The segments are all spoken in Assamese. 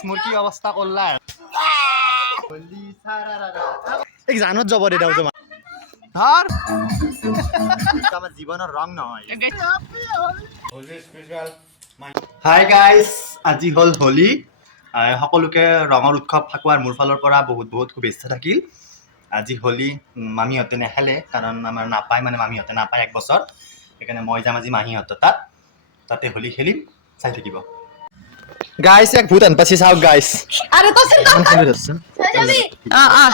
স্মৃতি অৱস্থা কৰলা এই জানত যাব দে দাও তোমাক ধৰ আমাৰ জীৱনৰ ৰং নহয় হাই গাইজ আজি হ'ল হোলী সকলোকে ৰঙৰ উৎসৱ ফাকুৱাৰ মোৰ ফালৰ পৰা বহুত বহুত শুভেচ্ছা থাকিল আজি হোলী মামীহঁতে নেখেলে কাৰণ আমাৰ নাপায় মানে মামীহঁতে নাপায় এক বছৰ সেইকাৰণে মই যাম আজি মাহীহঁতৰ তাতে হোলী খেলিম চাই থাকিব गाइस एक भूत अनपसी साहब गाइस अरे तो सिर्फ मन खेल रहा आ आ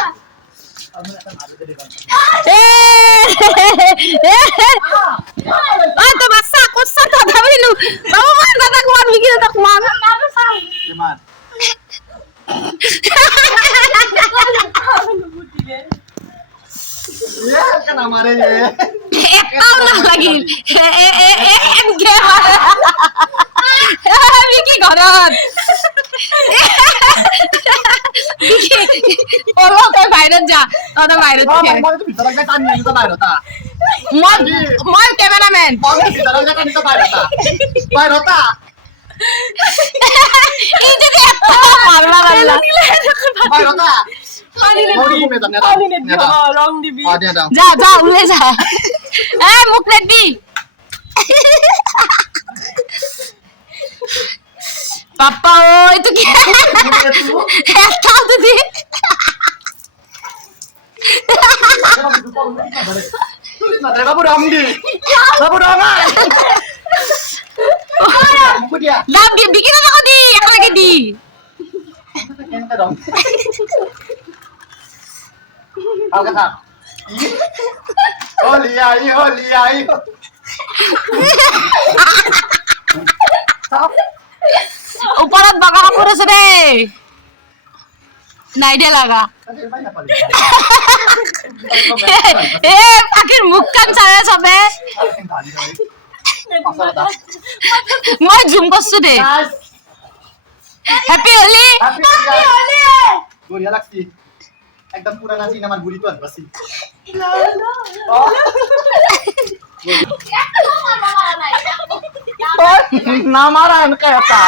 आ तो बस्सा कुछ सा था बिनु बाबू मान दादा को मान लिखी तक मान मान ये क्या मारे ये एक पाव ना लगी एम के विकी घरत विकी ओलो कय বাইরে যা তোরা বাইরে থেকে मैं तो भीतर का टान नहीं तो बाहर होता মই ক্যামেরাম্যান मैं भीतर का टान तो बाहर होता এই যে মারলা মারলা बाहर होता পানি নে मोरी में तो পানি নে রং দিবি आ दे दाও যা যা উড়ে যা এ মুখ নে দি পাপা ওই তো কি একটা তো দি बाबू राम दी बाबू राम मुझे दिया দাম দি বিকি না টাকা দি এক লাগে দি केंद्र राम आओ कथा होली आई উপৰত বগা কাপোৰ আছে দে নাই দে লাগা এ পাখিৰ মুখ কান চাৰে সবে মই জুম করছু দে হ্যাপি হোলি गोरिया लगती एकदम पुराना सीन हमार बुरी तो बसी ना मारा इनका था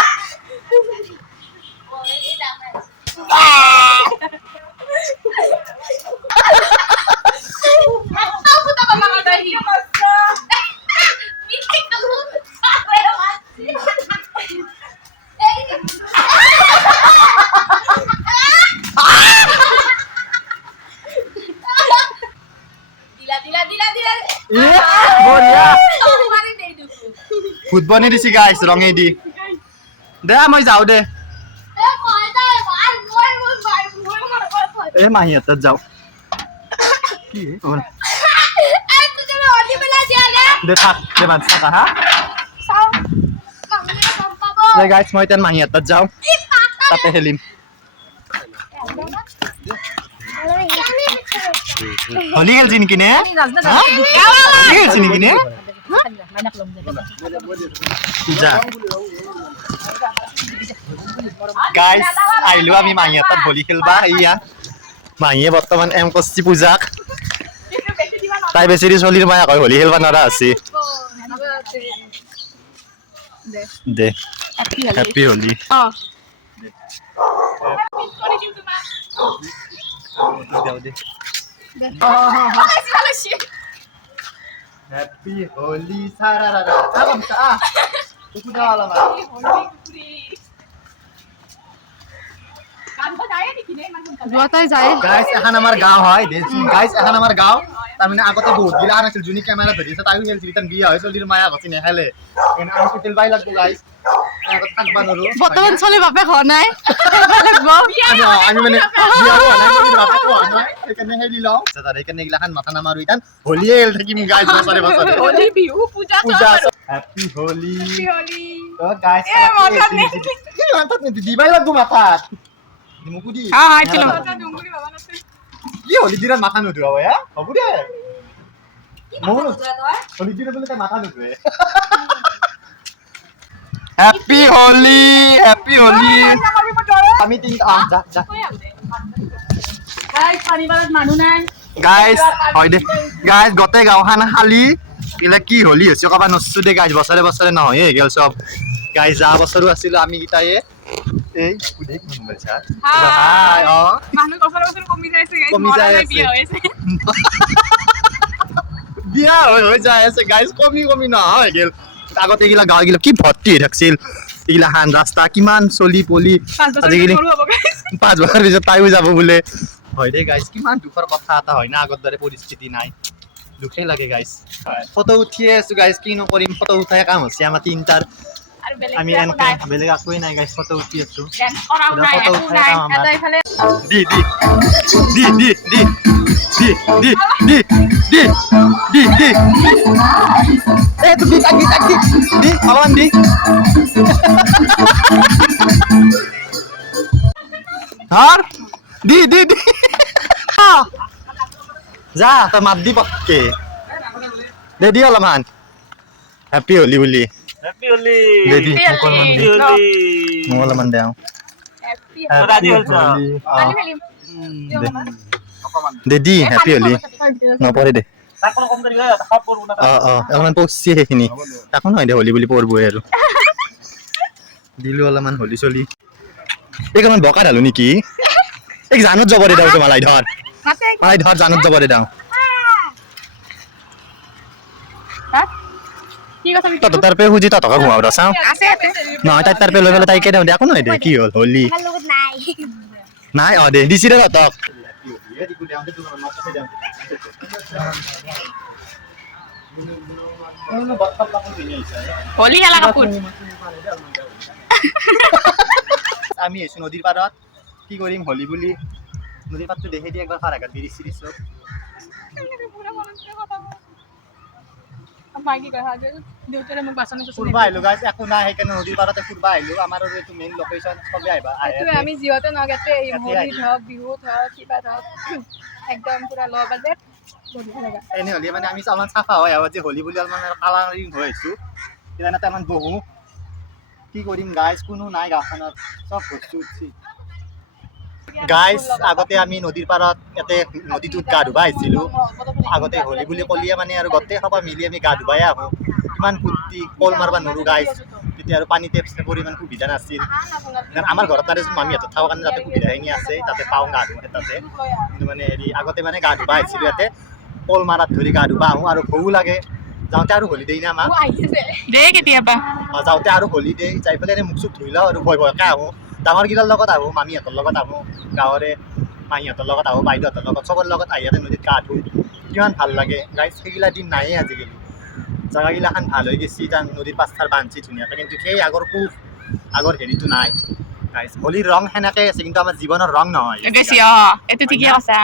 ফুটবল দিছি গাইছ ৰঙে দি দে মই যাও দে এ মাহীহঁতত যাও কি দে থাক দে বাদ থাকা হা দে গাইছ মই তেন মাহীহঁতত যাও তাতে খেলিম হোলী খেলছি নেকি নে হোলী খেলছি নেকি নে যা গাইস আইলো আমি মাহীহঁতত হোলী খেলবা ইয়া মাহীয়ে বৰ্তমান এম কষ্টি পূজাক তাই বেছি চলিৰ মায়া কয় হোলী খেলবা নৰা আছে দে হ্যাপি হোলী হ্যাপি হোলি সারারারা আরাম কা তুই দাও মা বতাই যায় গাইস এখন আমার গাঁও হয় দেখছি গাইস এখন আমার গাঁও তার মানে আগতে বহুত গিলা আছিল জুনি ক্যামেরা ধরিছে তাইও খেলছিল তান বিয়া হয় চলির মায়া গছি নেখালে এনে আমি টোটাল বাই লাগবো গাইস আগত থাকবা নরো বর্তমান চলি বাপে খ নাই লাগবো আমি মানে বিয়া হওয়া নাই কিন্তু বাপে কোয়া নাই এখানে হেলি লও দাদা এখানে গিলা খান মাথা নামারু ইতান হোলি এল থাকিম গাইস বছরে বছরে হোলি বিহু পূজা হ্যাপি হোলি হোলি তো গাইস এ মাথা নে কি মাথা নে দিবাই লাগবো মাথা দিমুকু দি হ্যাঁ হ্যাঁ চলো কি হোলি দিন মাথা নুধুয়া ভাইয়া হবু দে মোর হোলি দিন বলে মাথা নুধুয়ে হ্যাপি হোলি আমি তিন যা যা গাইস পানিবাৰত মানুহ নাই গাইস হয় দে গাইস গতে গাওখান খালি ইলা কি হোলি হৈছে কবা নছু দে গাইস বছৰে বছৰে নহয় গেল সব গাইস যা বছৰো আছিল আমি গিটায়ে এই কুদেক মোবাইল চাৰ্জ Hi. হাই মানুহ কথা কথা কমি যাইছে গাইস কমি যাই আছে। বিয়া হৈছে বিয়া হৈ যায় আছে গাইজ কমি নহয় গেল আগতে এইগিলা গাঁও গিলা কি ভৰ্তি হৈ থাকছিল এইগিলা হান ৰাস্তা কিমান চলি পলি 5 বছৰ আজিকালি সৰু হ'ব গাইস 5 বছৰ পিছত তাইও যাব বোলে হয় দেই গাইজ কিমান দুখৰ কথা এটা হয় না আগৰ দৰে পৰিস্থিতি নাই দুখেই লাগে গাইজ ফটো উঠিয়ে আছো গাইজ কি নকৰিম ফটো উঠাই কাম হৈছে আমাৰ তিনিটাৰ আৰু বেলেগ আমি এনেকে বেলেগ একোৱেই নাই গাইজ ফটো উঠি আছো ডেন্স কৰাও নাই ফটো একো উঠাই নাই কাম আমাৰ। এটা ইফালে দি দি দি দি দি দি দি দি দি দি দি eh tu di kawan di har di যা তই মাত দি পককে দে দি অলপমান হেপী হলি বুলি Happy Holi. দে দি Happy Holi. Happy Holi. মই অলপমান দেওঁ হ্যাপি ৰাজি হৈছ? কালি ফেলিম দে দি হেপী হলি নপৰে দে Tak kalau kamu tadi tak kapur guna. অলপমান পচি সেইখিনি একো নহয় দে হলি বুলি পৰবই আৰু দিলো অলপমান হলি চলি এই অলপমান বকা ঢালো নেকি এই জানত যাব দে দাও তোমালাই ধৰ মাতে মালাই ধৰ জানত যাব দে দাও হা কি কথা তত তাৰ পে খুজি ততক ঘুমাব ৰ চাও আছে আছে নহয় তাই তাৰ পে লৈ পেলাই তাইকে দেও দে একো নহয় দে কি হ'ল হলি আমাৰ লগত নাই নাই দে দিছি দে ততক হলি খেলা কাপোৰ আমি এসো নদীৰ পাৰত কি কৰিম হলি বুলি নদীৰ পাৰটো দেখি দি একবাৰ ফাৰ আঘাত বিৰিছি দিছো মাইকি কয় হাজে দেউতাৰে মোক বাচন আছে ফুৰবা আহিলো গাইছ একো নাই সেইকাৰণে নদীৰ পাৰতে ফুৰবা আহিলো আমাৰ আৰু এইটো মেইন লোকেশ্যন চবে আহিবা এইটোৱে আমি জিঅতে নগতে এই ইয়াতে হলি আহিম। ধক বিহু ধক কিবা ধক একদম পুৰা ল বাজে বঢ়িয়া লাগা এনে হলি মানে আমি অলপমান চাফা হয় আৰু যে হলি বুলি অলপমান কালাৰিং হৈ আহিছো সেইকাৰণে তাৰমান বহু কি কৰিম গাইজ কোনো নাই গাঁওখনত চব বস্তু উঠছি গাইজ আগতে আমি নদীৰ পাৰত ইয়াতে নদীটোত গা ধুবা আহিছিলো আগতে হলি বুলি কলিয়ে মানে আৰু গোটেই সবা মিলি আমি গা ধুবাই আহো কিমান ফূৰ্তি কল মাৰবা নৰো গাইজ তেতিয়া আৰু পানী টেপ চেপৰ ইমান সুবিধা নাছিল কাৰণ আমাৰ ঘৰত তাৰে মামীহঁতৰ থাকাৰ কাৰণে যাতে সুবিধাখিনি আছে তাতে পাওঁ গা ধুৱাতে তাতে কিন্তু মানে হেৰি আগতে মানে গা ধুবা আহিছিলো ইয়াতে কল মাৰাত ধৰি গা ধুবা আহোঁ আৰু ভয়ো লাগে যাওঁতে আৰু হলি দেই না আমাক দে কেতিয়াবা যাওঁতে আৰু হলি দেই যাই পেলাই এনে মুখ চুখ ধুই লওঁ আৰু ভয়কে আহোঁ ডাঙৰ কেইটাৰ লগত আহোঁ মামীহঁতৰ লগত আহোঁ গাঁৱৰে মাহীহঁতৰ লগত আহোঁ বাইদেউহঁতৰ লগত চবৰ লগত আহি ইয়াতে নদীত গা ধুওঁ কিমান ভাল লাগে গাইজ সেইগিলা দিন নায়েই আজিকালি জেগাগিলাখান ভাল হৈ গৈছে তাৰ নদীৰ পাঁচটাৰ বান্ধছি ধুনীয়াকৈ কিন্তু সেই আগৰ সুখ আগৰ হেৰিটো নাই গাইজ হলিৰ ৰং সেনেকৈ আছে কিন্তু আমাৰ জীৱনৰ ৰং নহয় গেছি এইটো ঠিকে আছে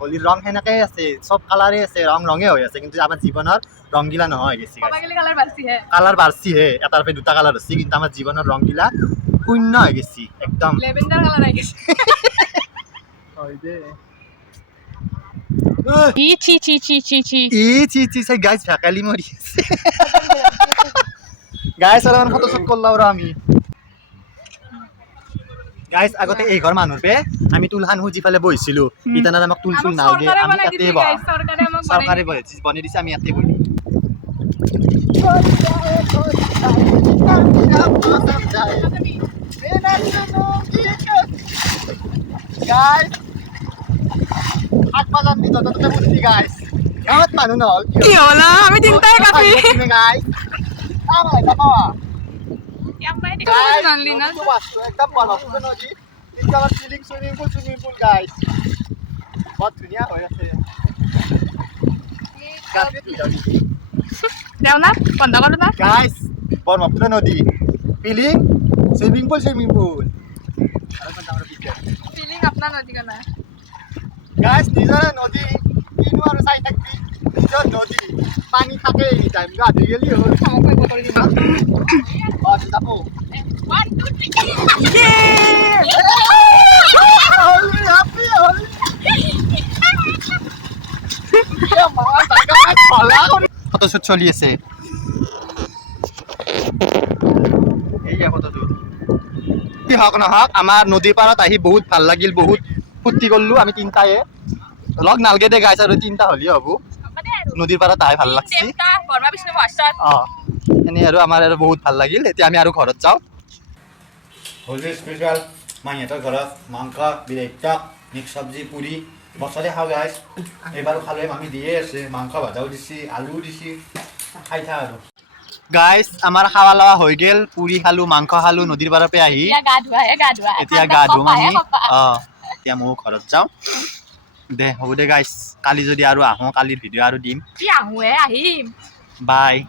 হলিৰ ৰং সেনেকৈ আছে চব কালাৰে আছে ৰঙে হৈ আছে কিন্তু আমাৰ জীৱনৰ ৰংগিলা নহয় গেছি সবাইগিলি কালাৰ বাড়ছি হে কালাৰ বাঢ়ছিহে এটাৰ পৰা দুটা কালাৰ হৈছে কিন্তু আমাৰ জীৱনৰ ৰংগিলা শূন্য হৈ গৈছে একদম লেভেন্ডার কালার আই গেছে C C C C C C চাই গাইজ ভেকালি মৰি আছে গাইজ অলপমান ফটো শ্বুট কৰলাও ৰ আমি গাইজ আগতে এই ঘৰ মানুহৰ পে আমি তুলখান খুজি পেলাই বহিছিলো ইতানাৰ আমাক তুল চুল নাওগে আমি ইয়াতে বহা সৰকাৰে আমাক চৰকাৰে বনাই দিছে আমি ইয়াতে বহি গাইজ হাত বাজান দি ততে বুদ্ধি গাইজ গাঁৱত মানুহ নহ'ল কি হলা আমি চিন্তাই কাটি গাইজ আমাৰ এটা পাৱা ইয়াম্বাই দেখো Guys, নানলি না নদীটো বাঁচলো, একদম বনস্থ নদী। কিন্তু আমাৰ চুইমিং পুল, guys. বহুত ধুনীয়া হৈ আছে। গাটোৱে ধুই যাওঁ নেকি? যাও না বন্ধ কৰো না Guys, ব্ৰহ্মপুত্ৰ নদী। Feeling? Swimming pool. আৰু কোনটা আমাৰ picture? ফিলিং আপনাৰ নদী না Guys, নিজৰে নদী। কিনো আৰু চাই থাকবি? নিজৰ নদী। পানী থাকে anytime, গা ধুই গেলি হ'ল। আমাক কই বতৰি দিবা যাবো। 1 2 3 Happy Holi! ফটোশ্বুট চলি আছে কি হওক নহওক আমাৰ নদীৰ পাৰত আহি বহুত ভাল লাগিল বহুত ফূৰ্তি কৰিলো আমি তিনিটায়ে লগ নালগে দে গাইছ আৰু তিনিটা হলি হ'ব নদীৰ পাৰত আহি ভাল লাগছি দেৱতা বৰ্মা বিষ্ণু মহাশয় এনেই আৰু আমাৰ আৰু বহুত ভাল লাগিল এতিয়া আমি আৰু ঘৰত যাওঁ হোলী স্পেচিয়েল মাহীহঁতৰ ঘৰত মাংস বিলাহী টক মিক্স চব্জি পুৰি বছৰে খাওঁ গাইছ এইবাৰো খালে মামী দিয়ে আছে মাংস ভাজাও দিছি আলুও দিছি খাই থাক আৰু গাইছ আমাৰ খাৱা লোৱা হৈ গ'ল পুৰি খালোঁ মাংস খালোঁ নদীৰ পাৰৰ পৰা আহি এতিয়া গা ধুম আমি এতিয়া ময়ো ঘৰত যাওঁ দে হ'ব দে গাইছ কালি যদি আৰু আহোঁ কালিৰ ভিডিঅ' আৰু দিম আহিম বাই